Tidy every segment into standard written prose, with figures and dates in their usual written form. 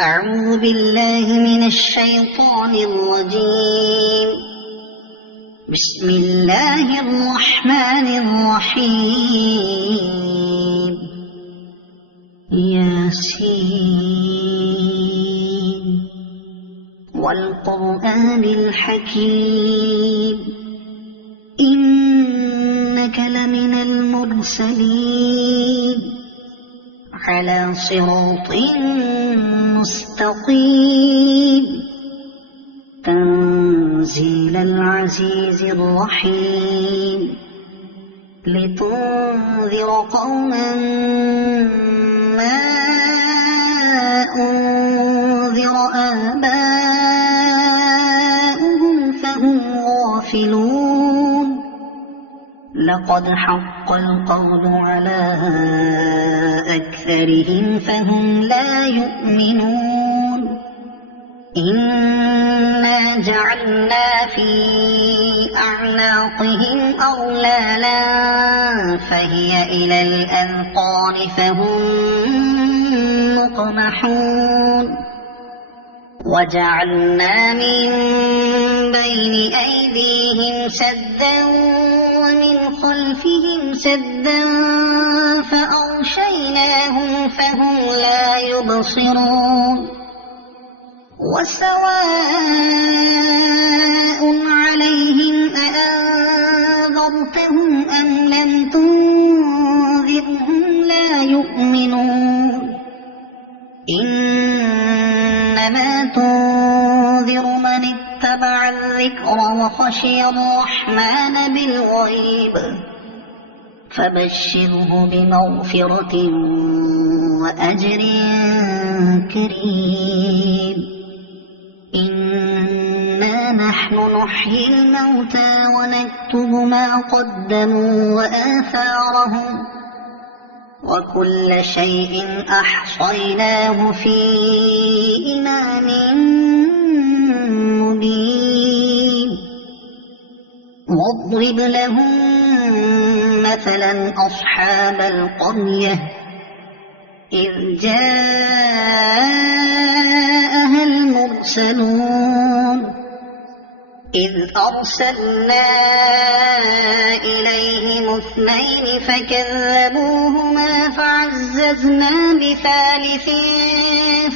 أعوذ بالله من الشيطان الرجيم. بسم الله الرحمن الرحيم. ياسين والقرآن الحكيم إنك لمن المرسلين على صراط مستقيم تنزيل العزيز الرحيم لتنذر قوما ما أنذر آباؤهم فهم غافلون. لقد حق القول على أكثرهم فهم لا يؤمنون. إنا جعلنا في أعناقهم أغلالا فهي إلى الأذقان فهم مقمحون. وجعلنا من بين أيديهم سدا ومن خلفهم سدا فأغشيناهم فهم لا يبصرون. وسواء عليهم أأنذرتهم أم لم تنذرهم لا يؤمنون. إنما تنذر من اتبع الذكر وخشي الرحمن بالغيب فبشره بمغفرة وأجر كريم. إنا نحن نحيي الموتى ونكتب ما قدموا وآثارهم وكل شيء أحصيناه في إمام مبين. واضرب لهم مثلا أصحاب القرية إذ جاءها المرسلون إذ أرسلنا إليهم اثنين فكذبوهما فعززنا بثالث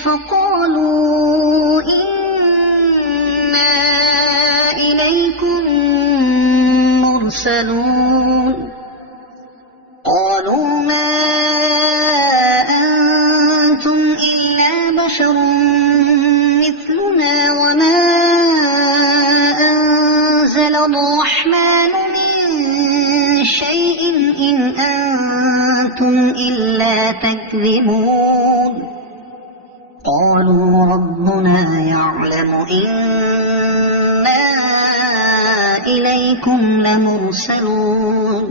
فقالوا إنا إليكم مرسلون. قالوا ما أنتم إلا بشر مثلنا وما أنزل الرحمن من شيء إن أنتم إلا تكذبون. قالوا ربنا يعلم إنا إليكم لمرسلون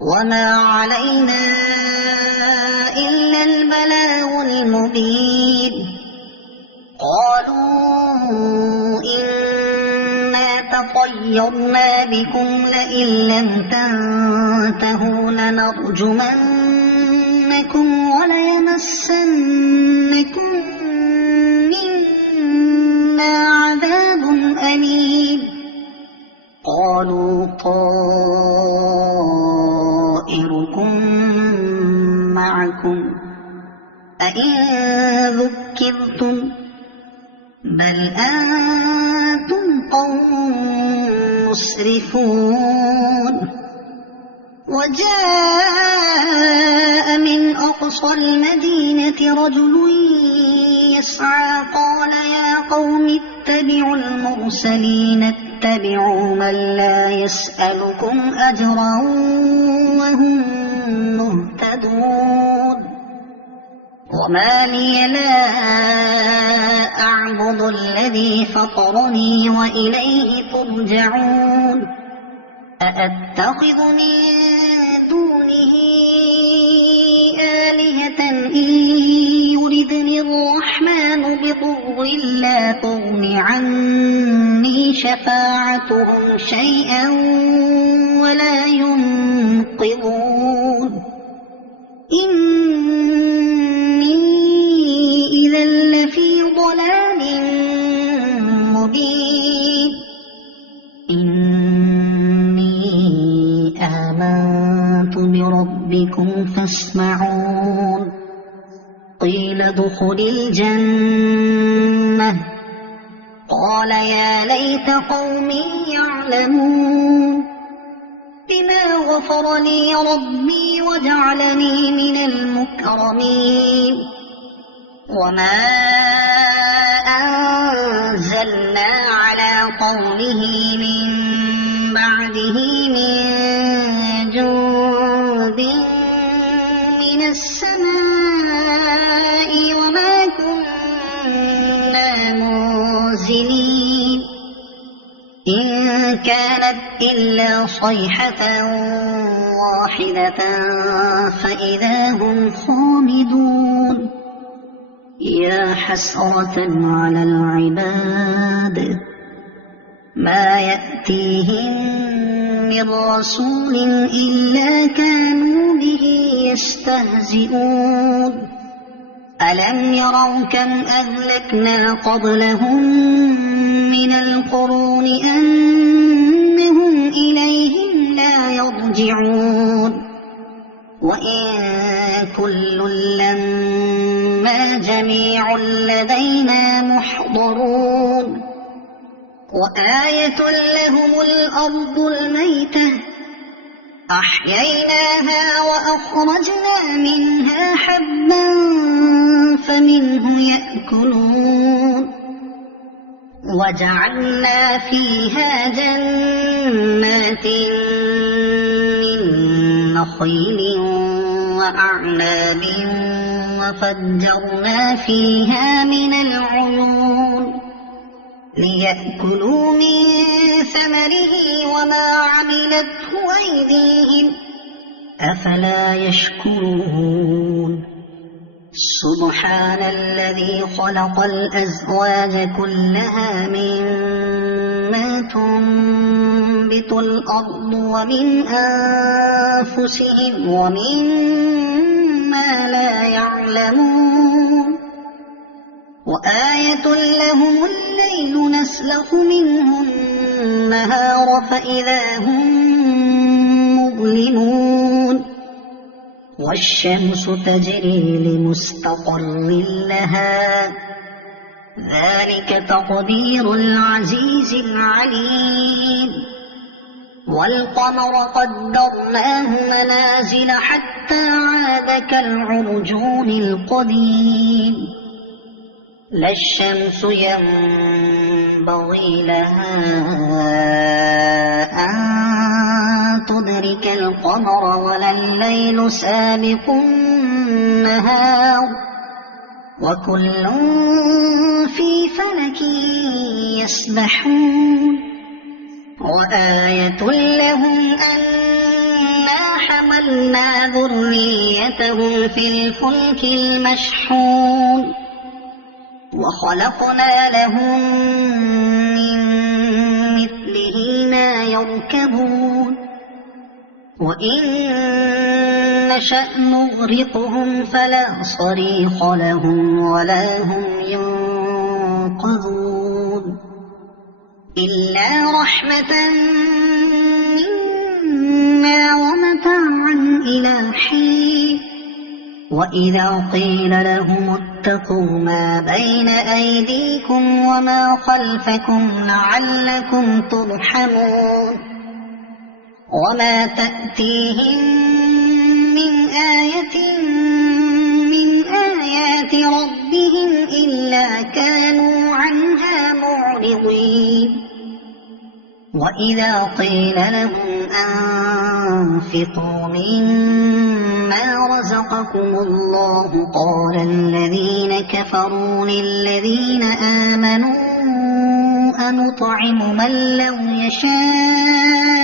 وما علينا إلا البلاغ المبين. قالوا إنا تطيرنا بكم لئن لم تنتهوا لنرجمنكم وليمسنكم منا عذاب أليم. قالوا طائركم معكم أئن ذكرتم بل أنتم قوم مسرفون. وجاء من أقصى المدينة رجل يسعى قال يا قوم اتبعوا المرسلين اتبعوا من لا يسألكم أجرا وهم مهتدون. وما لي لا أعبد الذي فطرني وإليه ترجعون. أأتخذ من دونه آلهة إن يردني الرحمن بضر لا تغن عني شفاعتهم شيئا ولا ينقذون. إني إذا يسمعون قيل ادخل الجنة قال يا ليت قومي يعلمون بما غفر لي ربي وجعلني من المكرمين وما أنزلنا على قومه من بعده من جند من السماء وما كنا منزلين إن كانت إلا صيحة واحدة فإذا هم خامدون يا حسرة على العباد ما يأتيهم من رسول إلا كانوا به يستهزئون ألم يروا كم أهلكنا قبلهم من القرون أنهم إليهم لا يرجعون وإن كل لما جميع لدينا محضرون وآية لهم الأرض الميتة أحييناها وأخرجنا منها حبا فمنه يأكلون وجعلنا فيها جنات من نخيل وأعناب وفجرنا فيها من العيون ليأكلوا من ثمره وما عملته أيديهم أفلا يشكرون سبحان الذي خلق الأزواج كلها مما تنبت الأرض ومن أنفسهم ومما لا يعلمون وآية لهم الليل نسلخ منه النهار فإذا هم مظلمون والشمس تجري لمستقر لها ذلك تقدير العزيز العليم والقمر قدرناه منازل حتى عاد كالعرجون القديم لا الشمس ينبغي لها أن تدرك القمر ولا الليل سابق النهار وكل في فلك يسبحون وآية لهم أنا حملنا ذريتهم في الفلك المشحون وخلقنا لهم من مثله ما يركبون وإن نشأ نغرقهم فلا صريخ لهم ولا هم ينقذون إلا رحمة منا ومتاعا إلى حين وإذا قيل لهم اتقوا ما بين أيديكم وما خلفكم لعلكم ترحمون وما تأتيهم من آية من آيات ربهم إلا كانوا عنها معرضين وإذا قيل لهم أنفقوا مما رزقكم الله قال الذين كفروا للذين آمنوا أنطعم من لو يشاء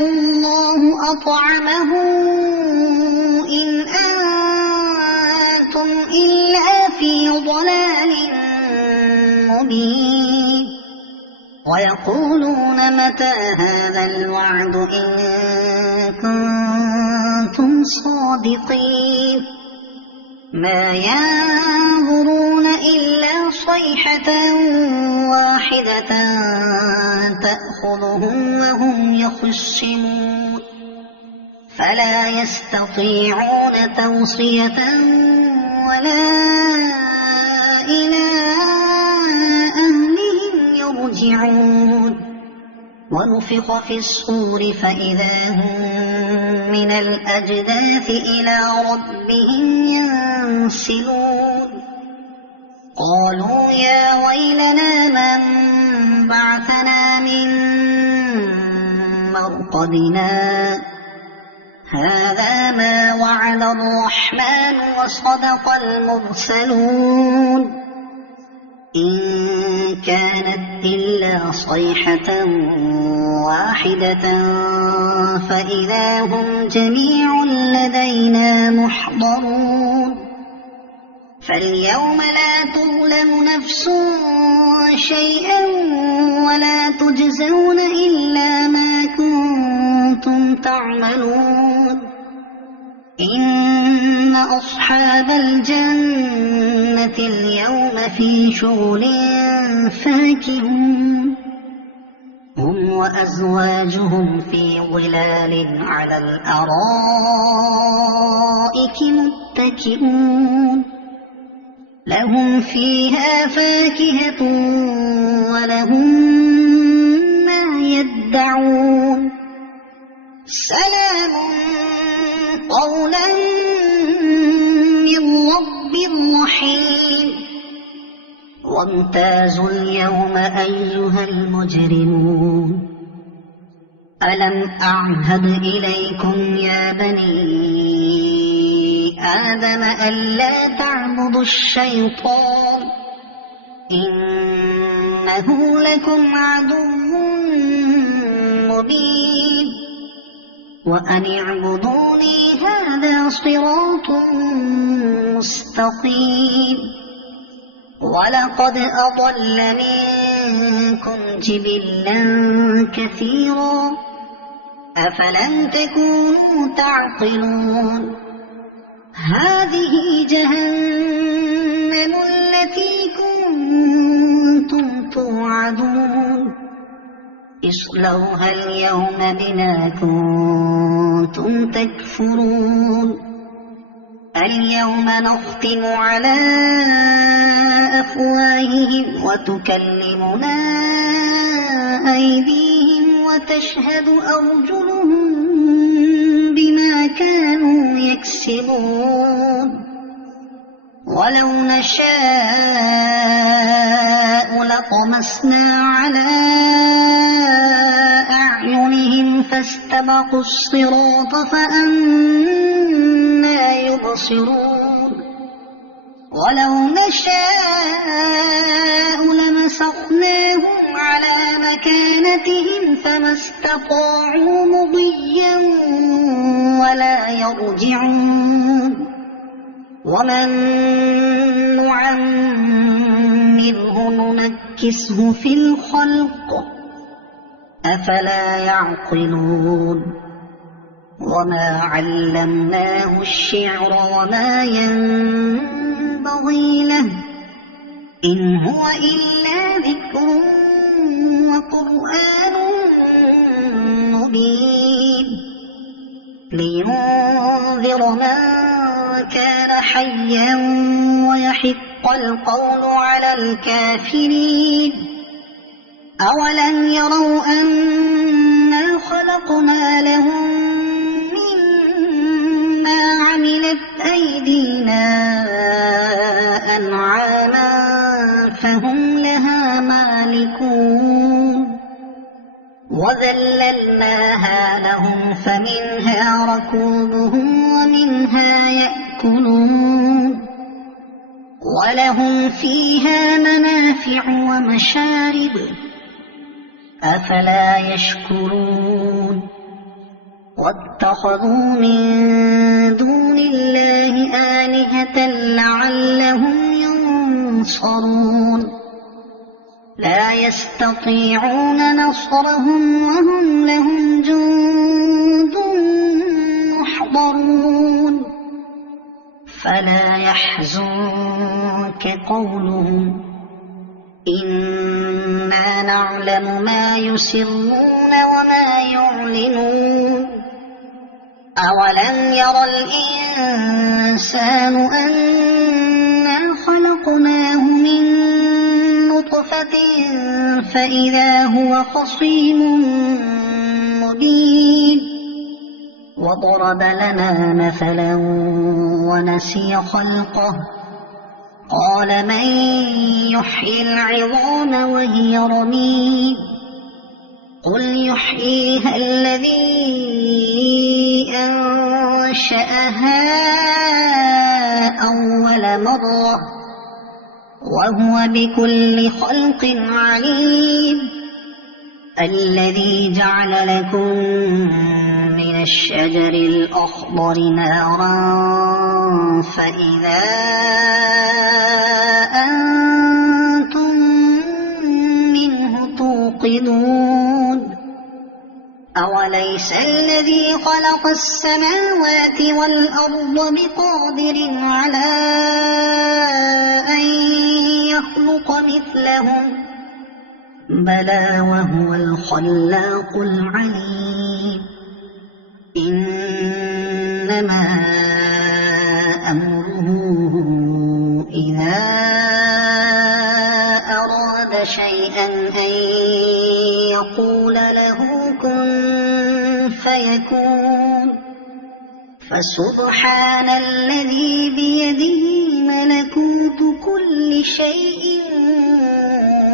الله أطعمه إن أنتم إلا في ضلال مبين ويقولون متى هذا الوعد إن كنتم صادقين ما ينظرون إلا صيحة واحدة تأخذهم وهم يخصمون فلا يستطيعون توصية ولا إلى أهلهم يرجعون ونفخ في الصور فإذا هم من الأجداث إلى ربهم ينسلون قالوا يا ويلنا من بعثنا من مرقدنا هذا ما وعد الرحمن وصدق المرسلون إن كانت إلا صيحة واحدة فإذا هم جميع لدينا محضرون فاليوم لا تظلم نفس شيئا ولا تجزون إلا ما كنتم تعملون إن أصحاب الجنة اليوم في شغل فاكهون هم وأزواجهم في ظلال على الأرائك متكئون لهم فيها فاكهة ولهم ما يدعون سلام قولا من رب رحيم وامتازوا اليوم أيها المجرمون ألم أعهد إليكم يا بني آدم ألا تعبدوا الشيطان إنه لكم عدو مبين وأن اعبدوني هذا صراط مستقيم ولقد أضل منكم جبلا كثيرا أفلم تكونوا تعقلون هذه جهنم التي كنتم توعدون اصلوها اليوم بما كنتم تكفرون اليوم نختم على أفواههم وتكلمنا أيديهم وتشهد أرجلهم بما كانوا يكسبون ولو نشاء لطمسنا على أعينهم فاستبقوا الصراط فأنى يبصرون ولو نشاء لمسخناهم على مكانتهم فما استطاعوا مضيا ولا يرجعون ومن نعمره ننكسه في الخلق أفلا يعقلون وما علمناه الشعر وما ينبغي له إن هو إلا ذكر وقرآن مبين لينذر من كان حيا ويحق القول على الكافرين أولم يروا أنا خلقنا لهم مما عملت أيدينا أنعاما فهم لها مالكون وذللناها لهم فمنها ركوبهم ومنها يأكلون ولهم فيها منافع ومشارب أفلا يشكرون واتخذوا من دون الله آلهة لعلهم ينصرون لا يستطيعون نصرهم وهم لهم جند محضرون فلا يحزنك قولهم إنا نعلم ما يسرون وما يعلنون أولم ير الإنسان أنا خلقناه من نطفة فإذا هو خصيم مبين وضرب لنا مثلا ونسي خلقه قال من يحيي العظام وهي رميم قل يحييها الذي أنشأها أول مرة وهو بكل خلق عليم الذي جعل لكم من الشجر الأخضر نارا فإذا أنتم منه توقدون أوليس الذي خلق السماوات والأرض بقادر على أن يخلق مثلهم بلى وهو الخلاق العليم إنما أمره إذا أراد شيئا أن يقول له كن فيكون فسبحان الذي بيده ملكوت كل شيء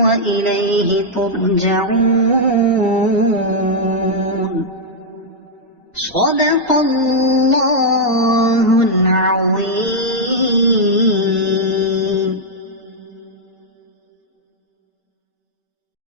وإليه ترجعون صدق الله